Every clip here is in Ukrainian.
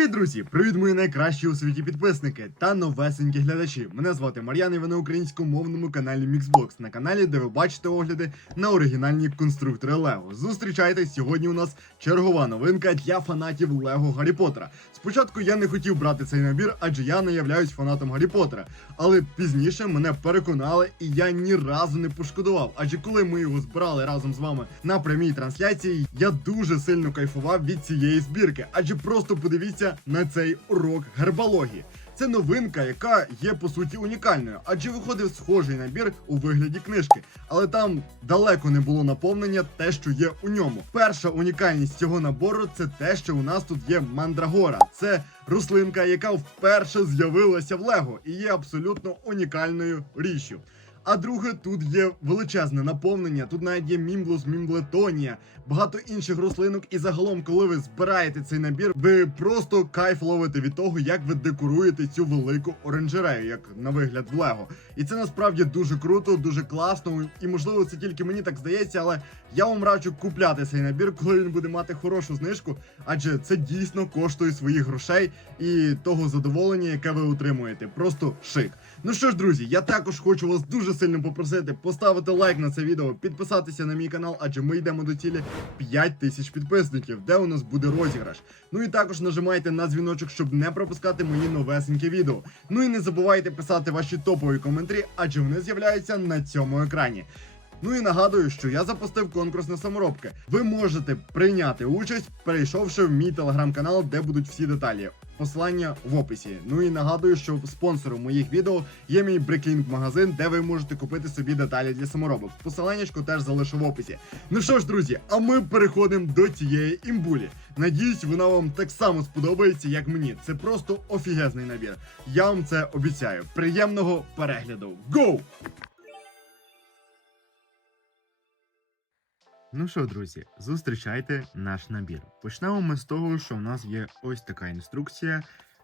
Привіт, друзі! Привіт, мої найкращі у світі підписники та новесенькі глядачі. Мене звати Мар'ян і ви на українськомовному каналі Mixbox, на каналі, де ви бачите огляди на оригінальні конструктори Лего. Зустрічайте сьогодні. У нас чергова новинка для фанатів Лего Гаррі Поттера. Спочатку я не хотів брати цей набір, адже я не являюсь фанатом Гаррі Поттера. Але пізніше мене переконали, і я ні разу не пошкодував. Адже коли ми його збирали разом з вами на прямій трансляції, я дуже сильно кайфував від цієї збірки. Адже просто подивіться на цей урок гербології. Це новинка, яка є по суті унікальною, адже виходив схожий набір у вигляді книжки, але там далеко не було наповнення те, що є у ньому. Перша унікальність цього набору це те, що у нас тут є мандрагора. Це рослинка, яка вперше з'явилася в Лего і є абсолютно унікальною річчю. А друге, тут є величезне наповнення. Тут навіть є мімблус, мімблетонія, багато інших рослинок. І загалом, коли ви збираєте цей набір, ви просто кайф ловите від того, як ви декоруєте цю велику оранжерею, як на вигляд в Лего. І це насправді дуже круто, дуже класно. І можливо, це тільки мені так здається, але я вам раджу купляти цей набір, коли він буде мати хорошу знижку, адже це дійсно коштує своїх грошей і того задоволення, яке ви отримуєте. Просто шик. Ну що ж, друзі, я також хочу вас дуже сильно попросити поставити лайк на це відео, підписатися на мій канал, адже ми йдемо до цілі 5 тисяч підписників, де у нас буде розіграш. Ну і також нажимайте на дзвіночок, щоб не пропускати мої новесенькі відео. Ну і не забувайте писати ваші топові коментарі, адже вони з'являються на цьому екрані. Ну і нагадую, що я запустив конкурс на саморобки. Ви можете прийняти участь, перейшовши в мій телеграм-канал, де будуть всі деталі. Посилання в описі. Ну і нагадую, що спонсором моїх відео є мій Брикінг магазин, де ви можете купити собі деталі для саморобок. Посиланнячко теж залишу в описі. Ну що ж, друзі, а ми переходимо до цієї імбулі. Надіюсь, вона вам так само сподобається, як мені. Це просто офігезний набір. Я вам це обіцяю. Приємного перегляду. Гоу! Ну що, друзі, зустрічайте наш набір. Почнемо ми з того, що в нас є ось така інструкція.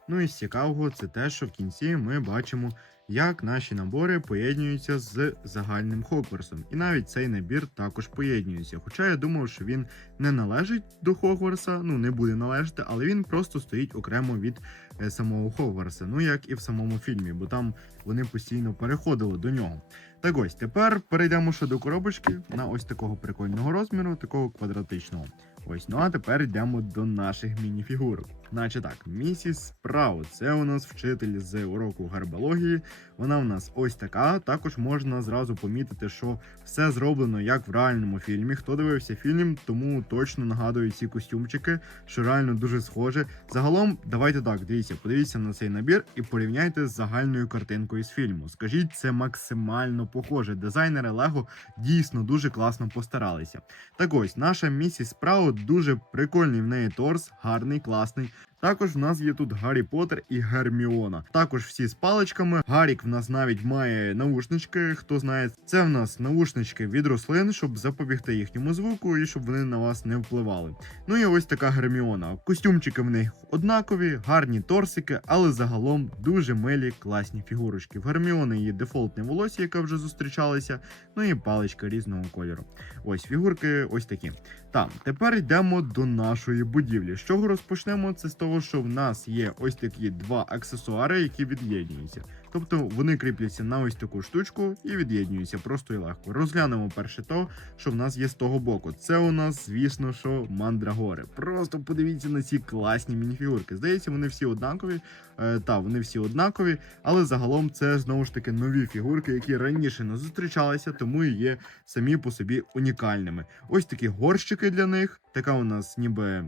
Ну і з цікавого, це те, що в кінці ми бачимо, як наші набори поєднуються з загальним Хогвартсом. І навіть цей набір також поєднується. Хоча я думав, що він не належить до Хогвартса, ну не буде належати, але він просто стоїть окремо від е, самого Хогвартса, ну як і в самому фільмі, бо там вони постійно переходили до нього. Так ось тепер перейдемо ще до коробочки на ось такого прикольного розміру, такого квадратичного. Ось, ну а тепер йдемо до наших мініфігурок. Значить так, місіс Спраут, це у нас вчитель з уроку гарбології. Вона у нас ось така. Також можна зразу помітити, що все зроблено як в реальному фільмі. Хто дивився фільм, тому точно нагадую ці костюмчики, що реально дуже схоже. Загалом, давайте так, дивіться, подивіться на цей набір і порівняйте з загальною картинкою з фільму. Скажіть, це максимально похоже. Дизайнери Лего дійсно дуже класно постаралися. Так ось, наша місіс Спраут дуже прикольний в неї торс, гарний, класний. Також в нас є тут Гаррі Поттер і Герміона. Також всі з паличками. Гарік в нас навіть має наушнички. Хто знає, це в нас наушнички від рослин, щоб запобігти їхньому звуку і щоб вони на вас не впливали. Ну і ось така Герміона. Костюмчики в них однакові, гарні торсики, але загалом дуже милі, класні фігурочки. В Герміони є дефолтне волосся, яке вже зустрічалося. Ну і паличка різного кольору. Ось фігурки, ось такі. Так, тепер йдемо до нашої будівлі. З чого розпочнемо? Це з того, що в нас є ось такі два аксесуари, які від'єднуються. Тобто вони кріпляться на ось таку штучку і від'єднуються просто і легко. Розглянемо перше то, що в нас є з того боку. Це у нас, звісно, що мандрагори. Просто подивіться на ці класні мініфігурки. Здається, вони всі однакові. Е, та, вони всі однакові, але загалом це знову ж таки нові фігурки, які раніше не зустрічалися, тому і є самі по собі унікальними. Ось такі горщики для них. Така у нас ніби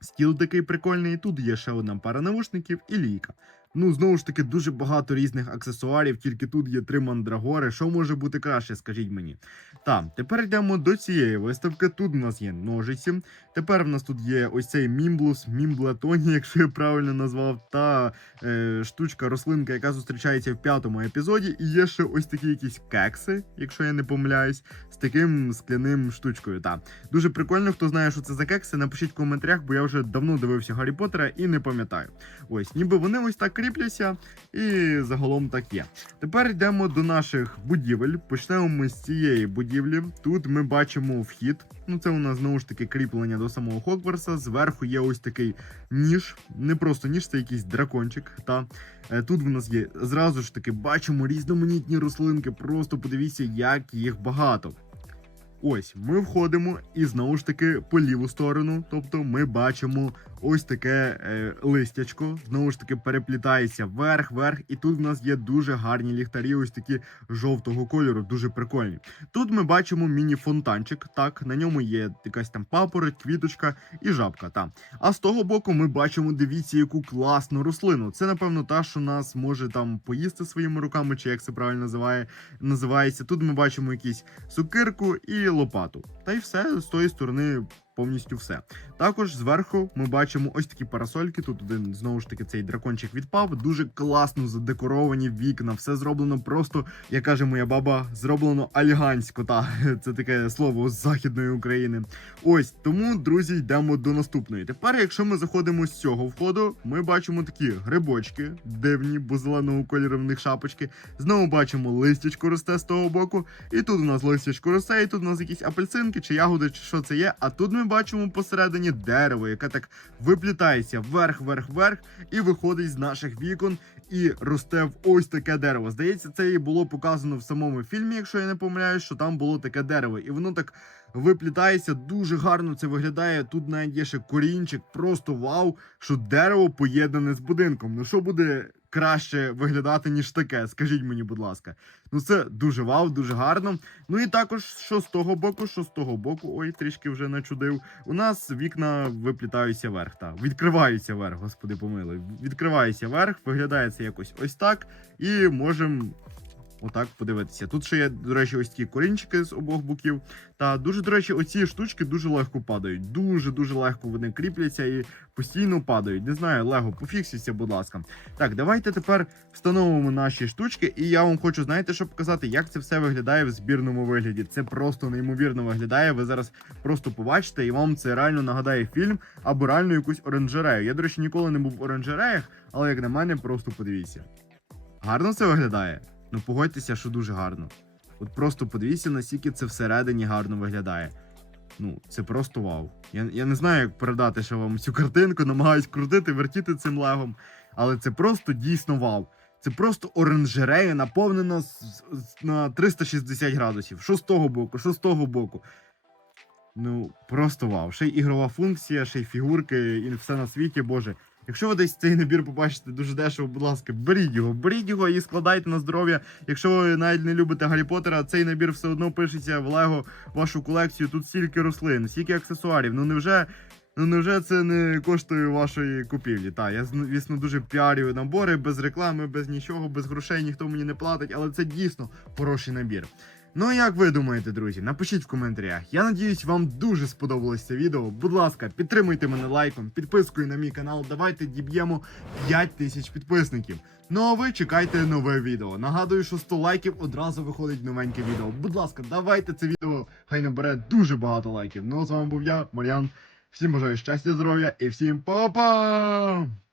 стіл такий прикольний. Тут є ще одна пара навушників і лійка. Ну, знову ж таки, дуже багато різних аксесуарів, тільки тут є три мандрагори. Що може бути краще, скажіть мені. Так, тепер йдемо до цієї виставки. Тут у нас є ножиці. Тепер в нас тут є ось цей мімблус, мімблатоні, якщо я правильно назвав, та е, штучка рослинка, яка зустрічається в п'ятому епізоді. І є ще ось такі якісь кекси, якщо я не помиляюсь, з таким скляним штучкою. Та дуже прикольно, хто знає, що це за кекси, напишіть в коментарях, бо я вже давно дивився Гаррі Поттера і не пам'ятаю. Ось, ніби вони ось так кріпляться, і загалом так є. Тепер йдемо до наших будівель. Почнемо ми з цієї будівлі. Тут ми бачимо вхід. Ну, це у нас знову ж таки кріплення до самого Хогвартса. Зверху є ось такий ніж. Не просто ніж, це якийсь дракончик. Та Е, тут в нас є зразу ж таки бачимо різноманітні рослинки. Просто подивіться, як їх багато. Ось ми входимо і знову ж таки по ліву сторону. Тобто ми бачимо ось таке е, листячко. Знову ж таки переплітається вверх, вверх, і тут в нас є дуже гарні ліхтарі, ось такі жовтого кольору, дуже прикольні. Тут ми бачимо міні-фонтанчик. Так, на ньому є якась там папороть, квіточка і жабка. Та. А з того боку ми бачимо, дивіться, яку класну рослину. Це, напевно, та, що нас може там поїсти своїми руками, чи як це правильно називає, називається. Тут ми бачимо якісь сукирку і лопату. Та й все з тої сторони. Повністю все. Також зверху ми бачимо ось такі парасольки. Тут один знову ж таки цей дракончик відпав. Дуже класно задекоровані вікна. Все зроблено просто, як каже моя баба, зроблено альгансько. Та це таке слово з західної України. Ось тому, друзі, йдемо до наступної. Тепер, якщо ми заходимо з цього входу, ми бачимо такі грибочки, дивні, бо зеленого кольору в них шапочки. Знову бачимо листячко росте з того боку. І тут у нас листячко росте, і тут у нас якісь апельсинки чи ягоди, чи що це є. А тут ми бачимо посередині дерево, яке так виплітається вверх, вверх, вверх, і виходить з наших вікон і росте в ось таке дерево. Здається, це і було показано в самому фільмі, якщо я не помиляюсь, що там було таке дерево, і воно так виплітається дуже гарно. Це виглядає. Тут навіть є ще корінчик, просто вау, що дерево поєднане з будинком. Ну що буде краще виглядати, ніж таке? Скажіть мені, будь ласка. Ну це дуже вау, дуже гарно. Ну і також, що з того боку, що з того боку, ой, трішки вже начудив. У нас вікна виплітаються вверх. Та відкриваються вверх, господи помили. Відкриваються вверх, виглядає це якось ось так. І можемо отак подивитися. Тут ще є, до речі, ось такі корінчики з обох боків. Та дуже, до речі, оці штучки дуже легко падають. Дуже дуже легко вони кріпляться і постійно падають. Не знаю, Лего, пофіксіться, будь ласка. Так, давайте тепер встановимо наші штучки, і я вам хочу, знаєте, що показати, як це все виглядає в збірному вигляді. Це просто неймовірно виглядає. Ви зараз просто побачите, і вам це реально нагадає фільм або реально якусь оранжерею. Я, до речі, ніколи не був в оранжереях, але як на мене, просто подивіться. Гарно це виглядає? Ну погодьтеся, що дуже гарно. От просто подивіться, наскільки це всередині гарно виглядає. Ну, це просто вау. Я, я не знаю, як передати ще вам цю картинку, намагаюсь крутити, вертіти цим легом. Але це просто дійсно вау. Це просто оранжерея, наповнена на 360 градусів. Що з того боку, що з того боку. Ну, просто вау. Ще й ігрова функція, ще й фігурки, і все на світі, боже. Якщо ви десь цей набір побачите дуже дешево, будь ласка, беріть його, беріть його і складайте на здоров'я. Якщо ви навіть не любите Гаррі Поттера, цей набір все одно пишеться в Лего вашу колекцію. Тут стільки рослин, стільки аксесуарів. Ну невже. Ну невже це не коштує вашої купівлі? Та я звісно дуже піарю набори без реклами, без нічого, без грошей ніхто мені не платить, але це дійсно хороший набір. Ну а як ви думаєте, друзі? Напишіть в коментарях. Я надіюсь, вам дуже сподобалось це відео. Будь ласка, підтримуйте мене лайком, підпискою на мій канал. Давайте діб'ємо 5 тисяч підписників. Ну а ви чекайте нове відео. Нагадую, що 100 лайків одразу виходить новеньке відео. Будь ласка, давайте це відео хай набере дуже багато лайків. Ну а з вами був я, Мар'ян. Всім бажаю щастя, здоров'я і всім па-па!